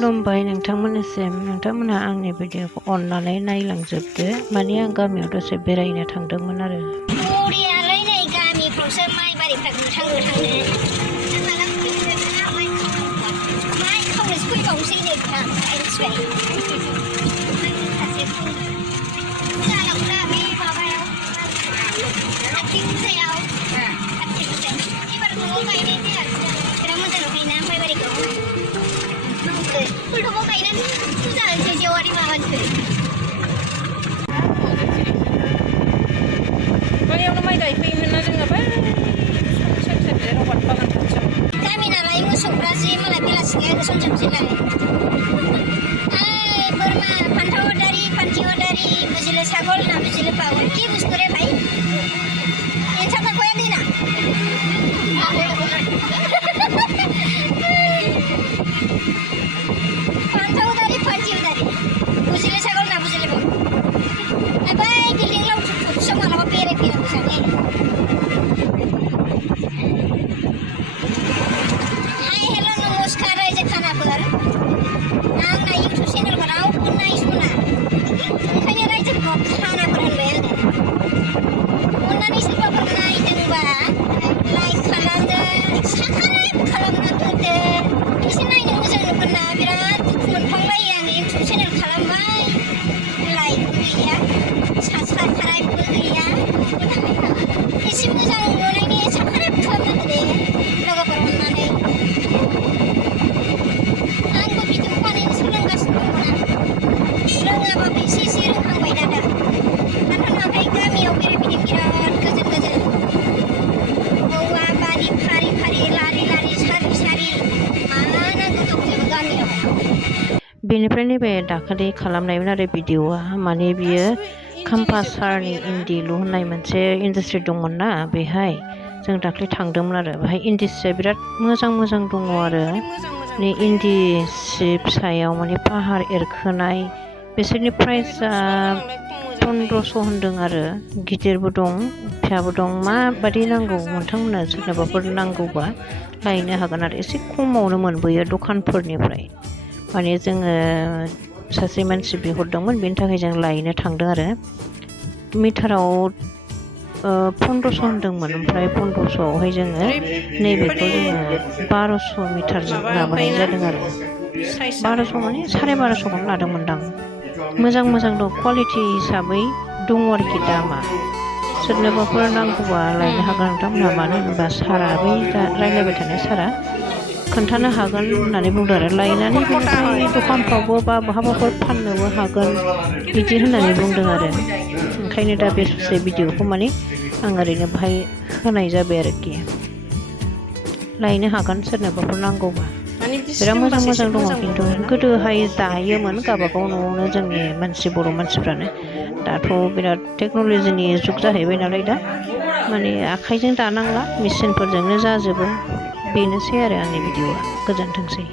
खुलुमबाय नोंथांमोननिसिम। नोंथांमोनहा आंनि भिडिअखौ अननानै नायलांजोबदो। माने आं गामियाव दसे बेरायनो थांदोंमोन आरो। बरियालाय नै गामिफ्रावसो माइ बारिफ्रा गोथां गोथांनो माइ खावनोसो फैबावनोसै नै बिथां मिथिबाय। बे माबायाव काति फुजायाव एबार न'आव गायनाय जाया बिराद मोजां नुखायोना माइ बारिखौ। फुलटबाव गायनानै फुजा होनोसै जेवारि माबानोसै। बैयावनो माइ गायफैयोमोन ना जोङो बै सेर रबाट बागान खाथियाव। गामि नालाय मोसौफ्रा जि मालाय बेलासिनिया होसनजोबसैलाय। बोरमा फान्थाव दारि फान्थिव दारि बुजिले ছাগল না বুঝিলে পাগল কি বুঝতো রে ভাই এনসারটা কয়ে দি না फान्थाव दारि फान्थिव दारि बुजिले ছাগল ना बुजिले पागल बै बिल्डिं लावथुसो मालाबा बेरायफैनांगौ जाने। हाय हेल' नमस्कार रायजो खानाफोर। आंना इउटुब चेनेलखौ रावबो नायस'ना ओंखायनो रायजोखौ खानाफोर होनबाय आङो। अननानै सोरबाफोर नायदोंबा लाइक खालामदो साबस्क्राइब खालामना दोनदो। एसे नायनो मोजां नुगोन ना। बिराद दुखु मोनफ्लांलायो आङो इउटुब चेनेल खालामबाय लाइकबो गैया साबस्क्राइबबो गैया। एसे मोजां नुनायनि साबस्क्राइब खालामना दोनदो दे लोगोफोर अननानै। आंबो भिडिअ बानायनो सोलोंगासिनो दंना रोङाबाबो एसे एसे रोंहांबाय दा नुवाखै गामियाव बेरायफैदों बिराद गोजोन गोजोन औवा बारि फारि फारि लारि लारि सारि सारि मा नांगौ दंजोबो गामियाव। बेनिफ्राय नैबे दाखालि खालामनायमोन आरो भिडिअआ। माने बियो काम्पासारनि इन्दि लु होननाय मोनसे इन्डास्ट्रि दंमोन ना, बेहाय जों दाख्लै थांदोंमोन आरो। बेहाय इन्दि सिया बिराद मोजां मोजां दङ आरो। माने इन्दि सि फिसायाव माने फाहार एरखोनाय बिसोरनि प्राइसआ 1500 होनदों आरो। गिदिरबो दं फिसाबो दं। माबादि नांगौ नोंथांमोना सोरनोबाफोर नांगौबा लायनो हागोन आरो। एसे खमावनो मोनबोयो दखानफोरनिफ्राय। माने जोङो सासे मानसि बिहरदोंमोन, बेनि थाखाय जों लायनो थांदों आरो। मिटाराव 1500 होनदोंमोन। ओमफ्राय 1500आवहाय जोङो नैबेखौ जोङो 1200 मिटारजों लाबोनाय जादों आरो। 1200 माने 1250खौनो लादोंमोनदां। मोजां मोजां दं क्वालिटि हिसाबै दङ आरोखि दामा। सोरनोबाफोर नांगौबा लायनो हागोन नोंथांमोनहा। मानो होनोबा सारा बै दा रायज्लायबाय थानाय सारा खोन्थानो हागोन होननानै बुंदों आरो। लायनानै बेनिफ्राय दखानफ्रावबो बा बहाबाफोर फाननोबो हागोन बिदि होननानै बुंदों आरो। ओंखायनो दा बे ससे भिडिअखौ माने आं ओरैनो बाहाय होनाय जाबाय आरोखि। लायनो हागोन सोरनोबाफोर नांगौबा। बिराद मोजां मोजां दङ। खिन्थु गोदोहाय दायोमोन गावबागाव न'आवनो जोंनि बर' मानसिफ्रानो। दाथ' बिराद टेक्न'लजिनि जुग जाहैबाय नालाय दा माने आखाइजों दानांला मेचिनफोरजोंनो जाजोबो। बेनोसै आरो आंनि भिडिअआ। गोजोनथोंसै।